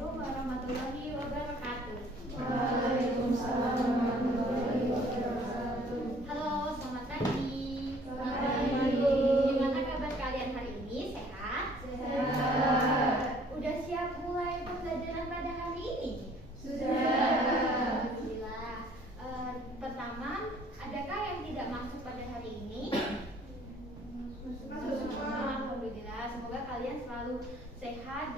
Assalamualaikum warahmatullahi wabarakatuh. Waalaikumsalam warahmatullahi wabarakatuh. Halo, selamat pagi. Selamat pagi. Gimana kabar kalian hari ini? Sehat? Sehat. Udah siap mulai pembelajaran pada hari ini? Sudah. Alhamdulillah. Pertama, adakah yang tidak masuk pada hari ini? Masuk. Alhamdulillah. Semoga kalian selalu sehat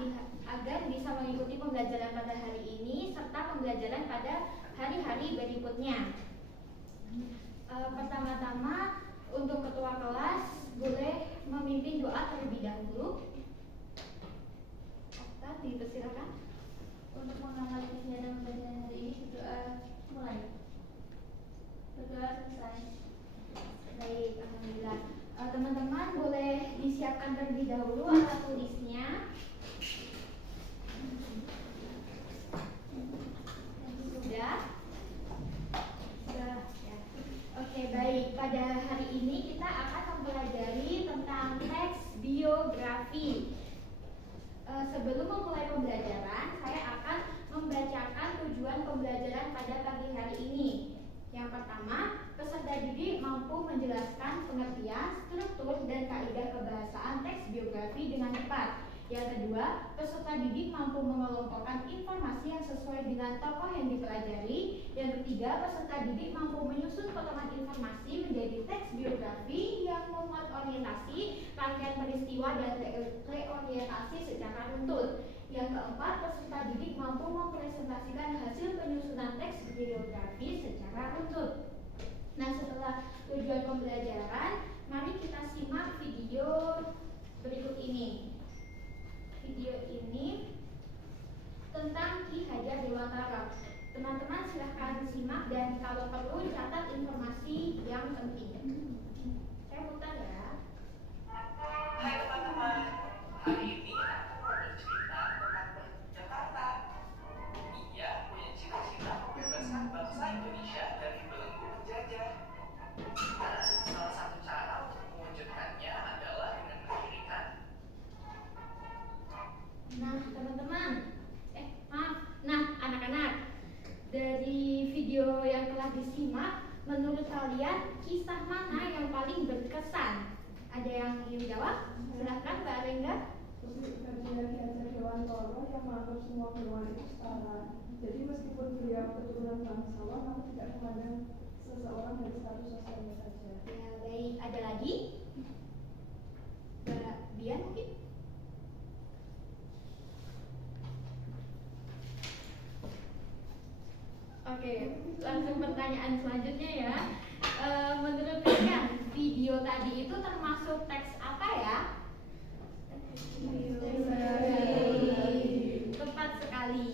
agar bisa mengikuti pembelajaran pada hari ini serta pembelajaran pada hari-hari berikutnya. Pertama-tama untuk ketua kelas boleh memimpin doa terlebih dahulu. Okta, dipersilakan. Untuk mengamati kegiatan pembelajaran hari ini, berdoa mulai. Berdoa selesai. Baik, alhamdulillah. Teman-teman boleh disiapkan terlebih dahulu alat tulisnya. Sudah? Sudah ya. Oke, baik. Pada hari ini kita akan mempelajari tentang teks biografi. Sebelum memulai pembelajaran, saya akan membacakan tujuan pembelajaran pada pagi hari ini. Yang pertama, peserta didik mampu menjelaskan pengertian, struktur, dan kaidah kebahasaan teks biografi dengan tepat. Yang kedua, peserta didik mampu mengelompokkan informasi yang sesuai dengan tokoh yang dipelajari. Yang ketiga, peserta didik mampu menyusun potongan informasi menjadi teks biografi yang memuat orientasi, rangkaian peristiwa, dan reorientasi secara runtut. Yang keempat, peserta didik mampu mempresentasikan hasil penyusunan teks biografi secara runtut. Nah, setelah tujuan pembelajaran, mari kita simak video berikut ini. Video ini tentang Ki Hajar Dewantara. Teman-teman silahkan simak dan kalau perlu catat informasi yang penting. Saya putar ya. Hai teman-teman, hari ini aku mau bercerita tentang Jakarta. Ia punya cita-cita membebaskan bangsa Indonesia dari belenggu penjajah. Dan salah satu cara untuk mewujudkannya adalah dengan mendirikan. Nah, teman-teman, anak-anak, dari video yang telah disimak, menurut kalian kisah mana yang paling berkesan? Ada yang ingin jawab? Silahkan Mbak Rengga. Ki Hajar Dewantara yang menganggap semua hewan itu setara. Jadi meskipun beliau keturunan bangsawan, namun tidak memandang seseorang dari status sosialnya saja. Ya, baik. Ada lagi? Mbak Bian mungkin? Oke, langsung pertanyaan selanjutnya ya. Menurut kalian video tadi itu termasuk teks apa ya? Tepat sekali.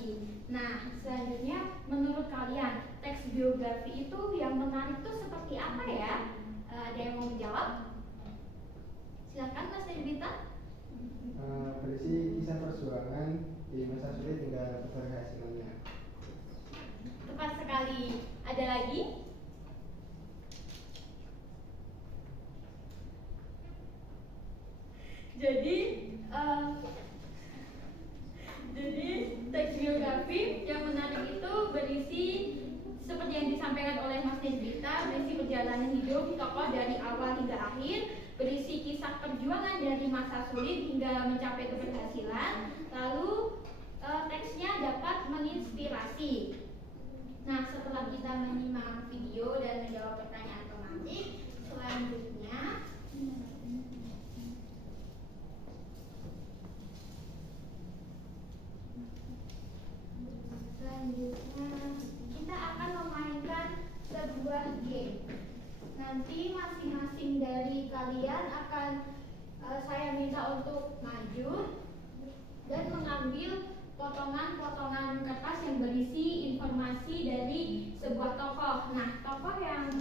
Nah, selanjutnya menurut kalian teks biografi itu yang menarik itu seperti apa ya? Ada yang mau menjawab? Silakan Mas Nirvita. Berisi kisah perjuangan di masa sulit hingga keberhasilannya. Tepat sekali. Ada lagi? Jadi teks biografi yang menarik itu berisi seperti yang disampaikan oleh Mas Nirvita, berisi perjalanan hidup tokoh dari awal hingga akhir, berisi kisah perjuangan dari masa sulit hingga mencapai keberhasilan. Lalu teksnya dapat menginspirasi. Nah, setelah kita menyimak video dan menjawab pertanyaan tematik, selanjutnya kita akan memainkan sebuah game. Nanti masing-masing dari kalian akan saya minta untuk maju dan mengambil potongan-potongan kertas yang berisi informasi dari sebuah tokoh. Nah, tokoh yang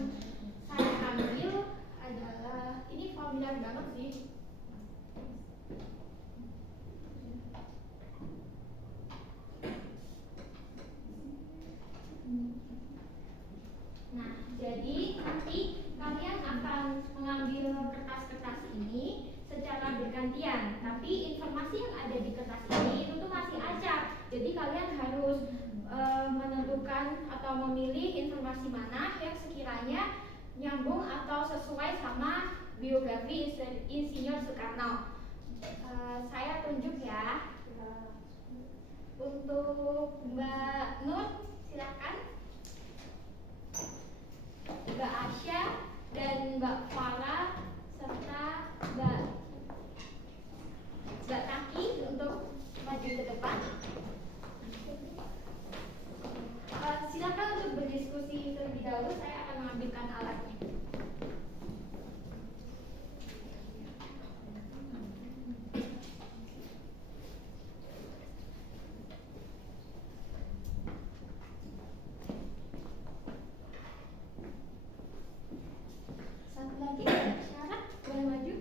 saya ambil adalah, ini familiar banget sih. Nah, jadi nanti kalian akan mengambil kertas-kertas ini secara bergantian. Tapi informasi yang ada di kertas ini itu tuh masih acak. Jadi kalian harus menentukan atau memilih informasi mana yang sekiranya nyambung atau sesuai sama biografi Insinyur Soekarno. Saya tunjuk ya. Untuk Mbak Nur, silakan. Mbak Asya dan Mbak Farah serta Mbak Taki untuk maju ke depan. Silakan untuk berdiskusi terlebih dahulu. Saya akan mengambilkan alatnya. Satu lagi syarat, boleh maju.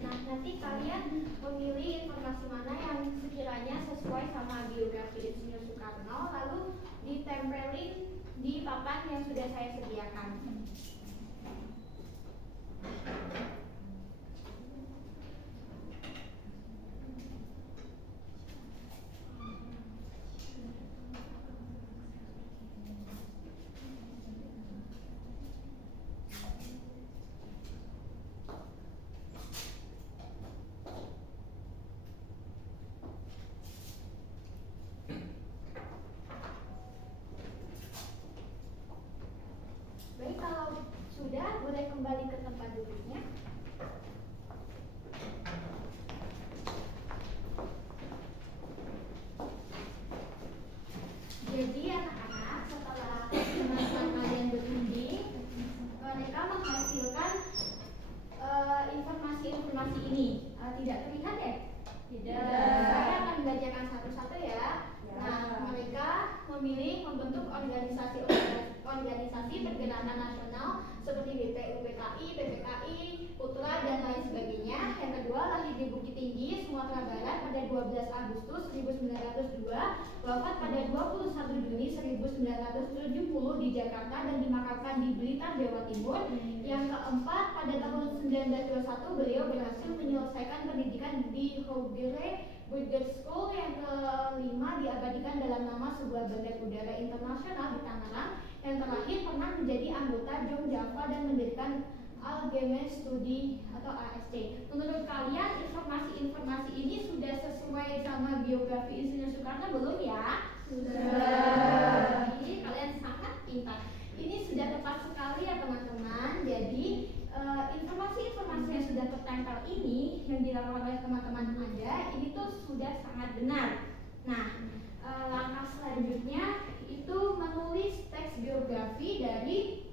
Nah, nanti kalian memilih informasi mana yang sekiranya sesuai sama biografi Insinyur Soekarno, lalu ditempelin di papan yang sudah saya sediakan. Baik, kalau sudah boleh kembali ke tempat duduknya. Jadi anak-anak, setelah masa kalian berunding, mereka menghasilkan informasi-informasi ini. Tidak terlihat ya? Tidak. Saya akan bacakan satu-satu ya. Nah, mereka memilih membentuk organisasi pergerakan nasional seperti BPU PKI, PPKI, Putra dan lain sebagainya. Yang kedua, lahir di Bukit Tinggi, Sumatera Barat pada 12 Agustus 1902, wafat pada 21 Juni 1970 di Jakarta dan dimakamkan di Blitar, Jawa Timur. Yang keempat, pada tahun 1921 beliau berhasil menyelesaikan pendidikan di Hoogere Burger School. Yang kelima, diabadikan dalam nama sebuah bandar udara internasional di Tangerang. Yang terakhir, pernah menjadi anggota Jom Java dan mendirikan Algemene Studi atau AST. Menurut kalian informasi-informasi ini sudah sesuai sama biografi Insinyur Soekarno belum ya? Sudah. Jadi kalian sangat pintar. Ini sudah tepat sekali ya teman-teman. Jadi informasi-informasi yang sudah tertempel ini yang dilakukan oleh teman-teman Anda ini tuh sudah sangat benar. Nah, langkah selanjutnya itu menulis teks biografi dari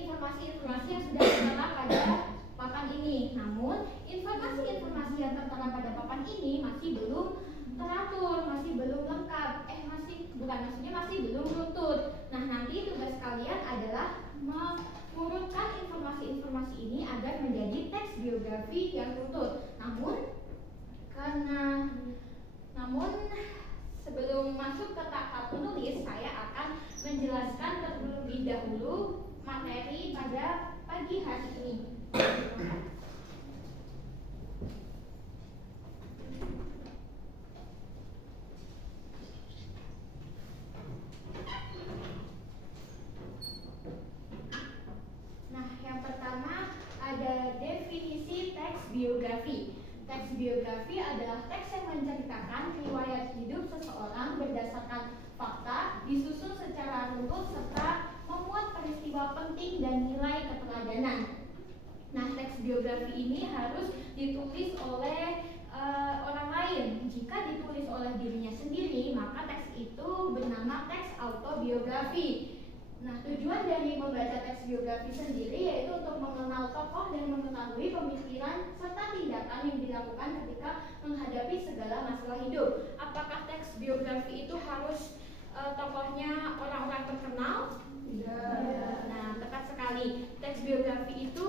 informasi-informasi yang sudah tertera pada papan ini. Namun, informasi-informasi yang tertera pada papan ini masih belum teratur, masih belum lengkap. Masih belum runtut. Nah, nanti tugas kalian adalah mengurutkan informasi-informasi ini agar menjadi teks biografi yang runtut. Namun sebelum masuk ke tahap menulis, saya akan menjelaskan terlebih dahulu materi pada pagi hari ini. Nah, yang pertama ada definisi teks biografi. Teks biografi adalah teks yang menceritakan riwayat hidup seseorang berdasarkan fakta, disusun secara runtut serta memuat peristiwa penting dan nilai keteladanan. Nah, teks biografi ini harus ditulis oleh orang lain. Jika ditulis oleh dirinya sendiri, maka teks itu bernama teks autobiografi. Nah, tujuan dari membaca teks biografi sendiri yaitu untuk mengenal tokoh dan mengetahui pemikiran serta tindakan yang dilakukan ketika menghadapi segala masalah hidup. Apakah teks biografi itu harus tokohnya orang-orang terkenal? Tidak. Nah, tepat sekali. Teks biografi itu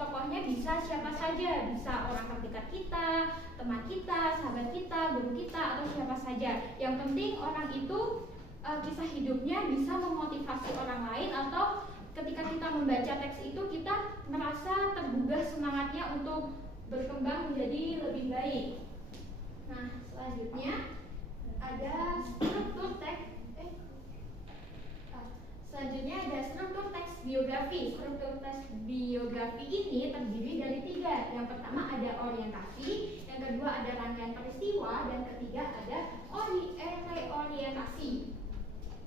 tokohnya bisa siapa saja, bisa orang terdekat kita, teman kita, sahabat kita, guru kita, atau siapa saja. Yang penting orang itu kisah hidupnya bisa memotivasi orang lain, atau ketika kita membaca teks itu kita merasa tergugah semangatnya untuk berkembang menjadi lebih baik. Nah, selanjutnya ada struktur teks biografi. Struktur teks biografi ini terdiri dari 3. Yang pertama ada orientasi, yang kedua ada rangkaian peristiwa, dan ketiga ada reorientasi.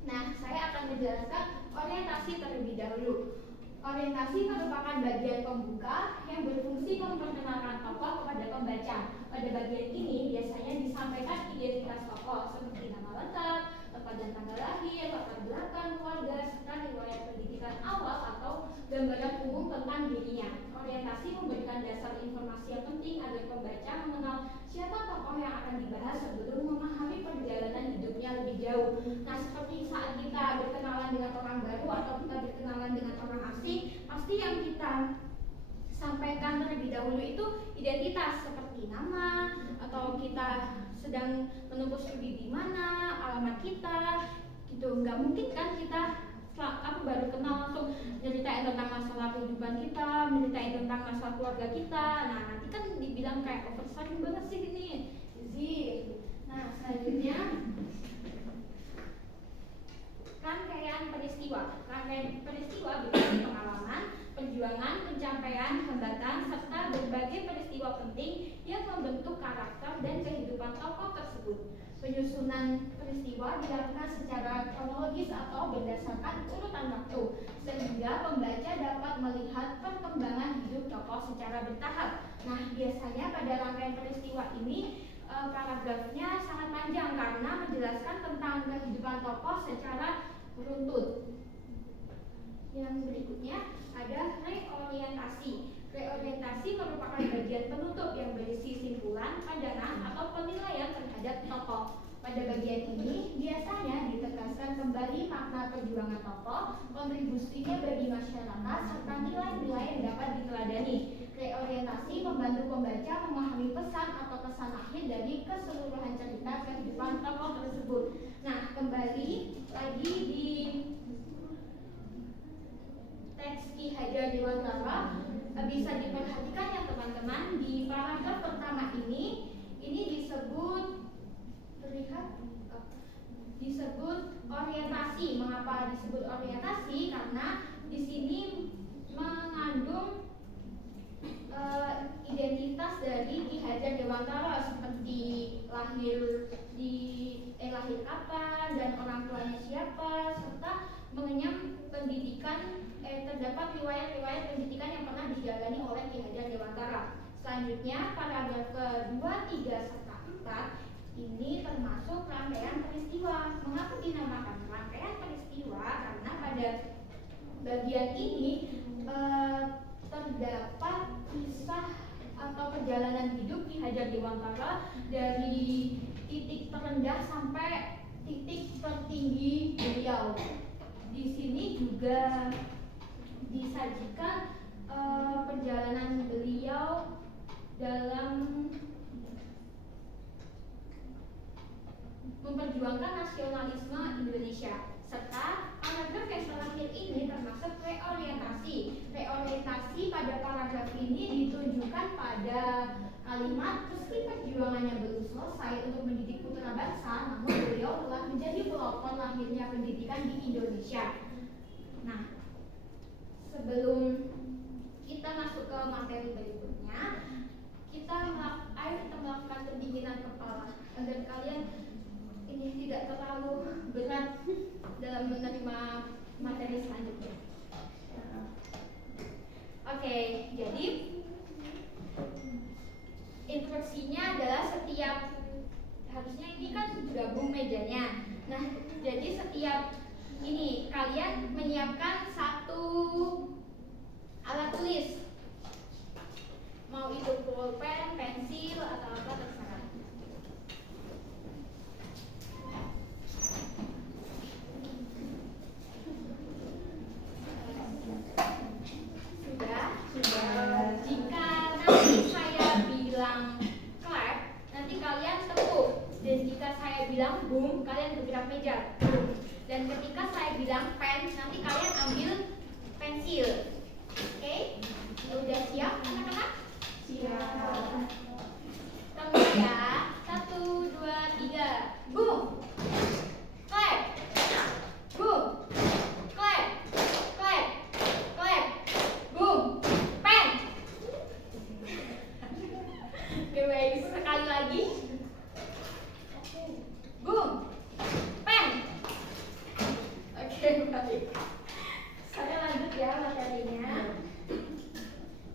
Nah, saya akan menjelaskan orientasi terlebih dahulu. Orientasi merupakan bagian pembuka yang berfungsi memperkenalkan tokoh kepada pembaca. Pada bagian ini biasanya disampaikan identitas tokoh seperti nama lengkap, tempat dan tanggal lahir, latar belakang keluarga, serta riwayat pendidikan awal atau gambaran umum tentang dirinya. Orientasi memberikan dasar informasi yang penting agar pembaca mengenal siapa tokoh yang akan dibahas sebelum memahami perjalanan hidupnya lebih jauh. Nah, seperti saat kita berkenalan dengan orang baru atau kita berkenalan dengan orang asing, pasti yang kita sampaikan terlebih dahulu itu identitas seperti nama, atau kita sedang menempuh studi di mana, alamat kita, gitu. Nggak mungkin kan kita aku baru kenal langsung nyeritain tentang masalah kehidupan kita, nyeritain tentang masalah keluarga kita. Nah, nanti kan dibilang kayak oversharing banget sih ini. Nah, selanjutnya rangkaian peristiwa. Rangkaian peristiwa berarti pengalaman, perjuangan, pencapaian, hambatan, serta berbagai peristiwa penting yang membentuk karakter dan kehidupan tokoh tersebut. Penyusunan peristiwa dilakukan secara kronologis atau berdasarkan urutan waktu, sehingga pembaca dapat melihat perkembangan hidup tokoh secara bertahap. Nah, biasanya pada rangkaian peristiwa ini paragrafnya sangat panjang karena menjelaskan tentang kehidupan tokoh secara beruntut. Yang berikutnya ada reorientasi. Reorientasi merupakan bagian penutup yang berisi simpulan, pandangan, atau penilaian terhadap tokoh. Pada bagian ini biasanya ditegaskan kembali makna perjuangan tokoh, kontribusinya bagi masyarakat, serta nilai-nilai yang dapat diteladani. Reorientasi membantu pembaca memahami pesan atau kesan akhir dari keseluruhan cerita kehidupan tokoh tersebut. Nah, kembali lagi di teks Ki Hajar Dewantara, bisa diperhatikan ya teman-teman, di paragraf pertama ini disebut disebut orientasi. Mengapa disebut orientasi? Karena di sini mengandung identitas dari Ki Hajar Dewantara, seperti lahir kapan dan orang tuanya siapa, serta mengenyam pendidikan, terdapat riwayat-riwayat pendidikan yang pernah dijalani oleh Ki Hajar Dewantara. Selanjutnya paragraf kedua, 3, serta 4 ini termasuk rangkaian peristiwa. Mengapa dinamakan rangkaian peristiwa? Karena pada bagian ini terdapat kisah atau perjalanan hidup Ki Hajar Dewantara dari titik terendah sampai titik tertinggi beliau. Di sini juga disajikan perjalanan beliau dalam memperjuangkan nasionalisme Indonesia. Serta paragraf yang terakhir ini termasuk reorientasi. Reorientasi pada paragraf ini ditunjukkan pada kalimat, meski perjuangannya belum selesai untuk mendidik putra bangsa, namun beliau telah menjadi pelopor lahirnya pendidikan di Indonesia. Nah, sebelum kita masuk ke materi berikutnya, kita melakukan pendinginan kepala agar kalian ini tidak terlalu berat dalam menerima materi selanjutnya. Oke, jadi instruksinya adalah setiap, harusnya ini kan gabung mejanya. Nah, jadi setiap ini kalian menyiapkan satu alat tulis, mau itu pulpen, pensil, atau apa terserah. Sudah. Jika nanti saya bilang kelas, bilang boom, kalian bergerak meja, boom. Dan ketika saya bilang pen, nanti kalian ambil pensil. Oke? Udah siap anak-anak? Siap. Tunggu ya. 1, 2, 3. Boom. Clap. Boom. Clap. Clap. Clap. Boom. Pen. Oke, baik. Sekali lagi. Boom. Pen. Oke, baik. Saya lanjut ya materinya.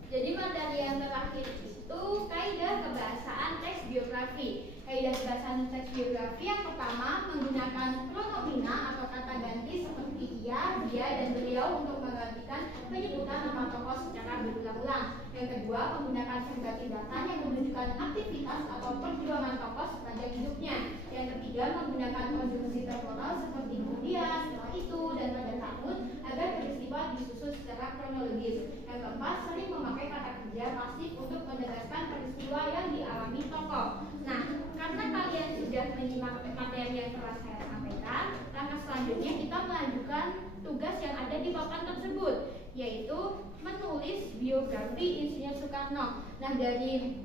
Jadi materi yang terakhir itu kaidah kebahasaan teks biografi. Kaidah kebahasaan teks biografi yang pertama menggunakan pronomina atau kata ganti seperti ia, dia, dan beliau untuk menggantikan penyebutan nama tokoh secara berulang-ulang. Yang kedua menggunakan verba tindakan yang menunjukkan aktivitas atau perjuangan tokoh sepanjang hidupnya. Yang ketiga menggunakan konjungsi temporal seperti kemudian, setelah itu, dan pada tahun agar peristiwa disusun secara kronologis. Yang keempat sering memakai kata kerja pasif untuk menegaskan peristiwa yang dialami tokoh. Nah, karena kalian sudah menyimak materi yang telah saya sampaikan, langkah selanjutnya kita melanjutkan tugas yang ada di papan tersebut, yaitu menulis biografi Insinyur Soekarno. Nah, dari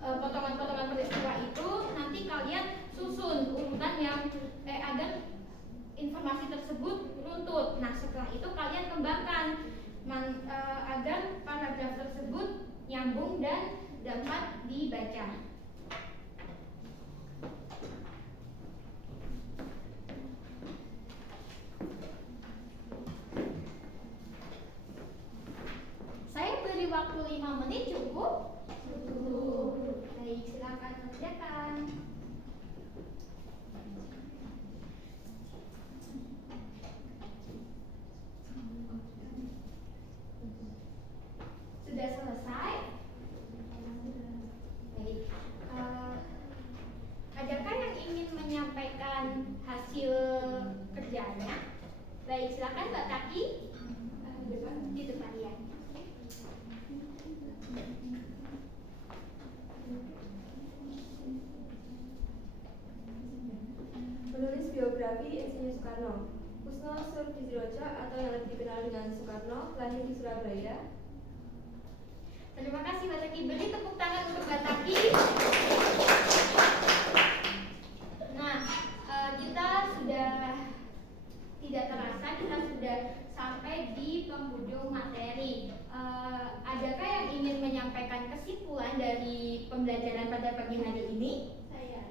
potongan-potongan peristiwa itu nanti kalian susun urutan yang agar informasi tersebut runtut. Nah, setelah itu kalian kembangkan agar paragraf tersebut nyambung dan dapat dibaca. Saya beri waktu 5 menit cukup? Cukup. Baik, silakan mengerjakan. Sudah selesai? Baik. Adakah yang ingin menyampaikan hasil kerjanya? Baik, silakan Mbak Taki. Di depan ya. Menulis biografi Insinyur Soekarno. Kusno Surtijrojo atau yang lebih dikenal dengan Soekarno lahir di Surabaya. Terima kasih Mbak Taki. Beri tepuk tangan untuk Mbak Taki. Nah, kita sudah tidak terasa kita sudah sampai di penghujung materi. Adakah yang ingin menyampaikan kesimpulan dari pembelajaran pada pagi hari ini? Saya.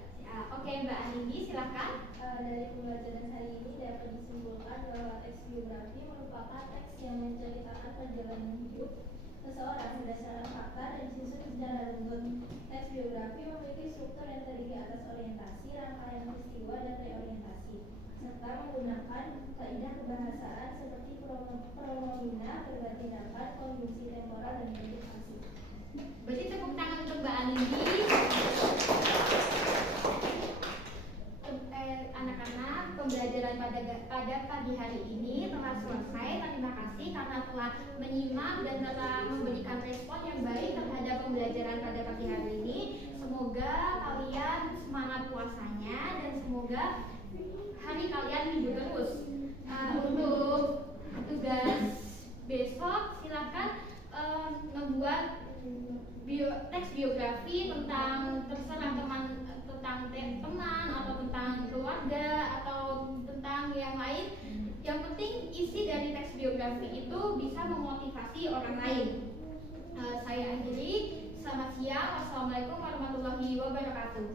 Oke, Mbak Anindi, silakan. Dari pembelajaran hari ini dapat disimpulkan bahwa teks biografi merupakan teks yang menceritakan perjalanan hidup seseorang berdasarkan fakta dan disusun secara runtut. Teks biografi memiliki struktur yang terdiri atas orientasi, rangkaian peristiwa, dan reorientasi, serta menggunakan kaidah kebahasaan seperti pronomina, verba tindakan, konjungsi temporal, dan bentuk pasif. Beri tepuk tangan untuk Mbak Anindi. Anak-anak, pembelajaran pada pagi hari ini telah selesai. Terima kasih karena telah menyimak dan telah memberikan respon yang baik terhadap pembelajaran pada pagi hari ini. Semoga kalian semangat puasanya dan semoga hari kalian hidup terus. Untuk tugas besok silakan membuat teks biografi tentang terserah teman atau tentang keluarga atau tentang yang lain. Yang penting isi dari teks biografi itu bisa memotivasi orang lain. Saya akhiri. Selamat siang. Wassalamualaikum warahmatullahi wabarakatuh.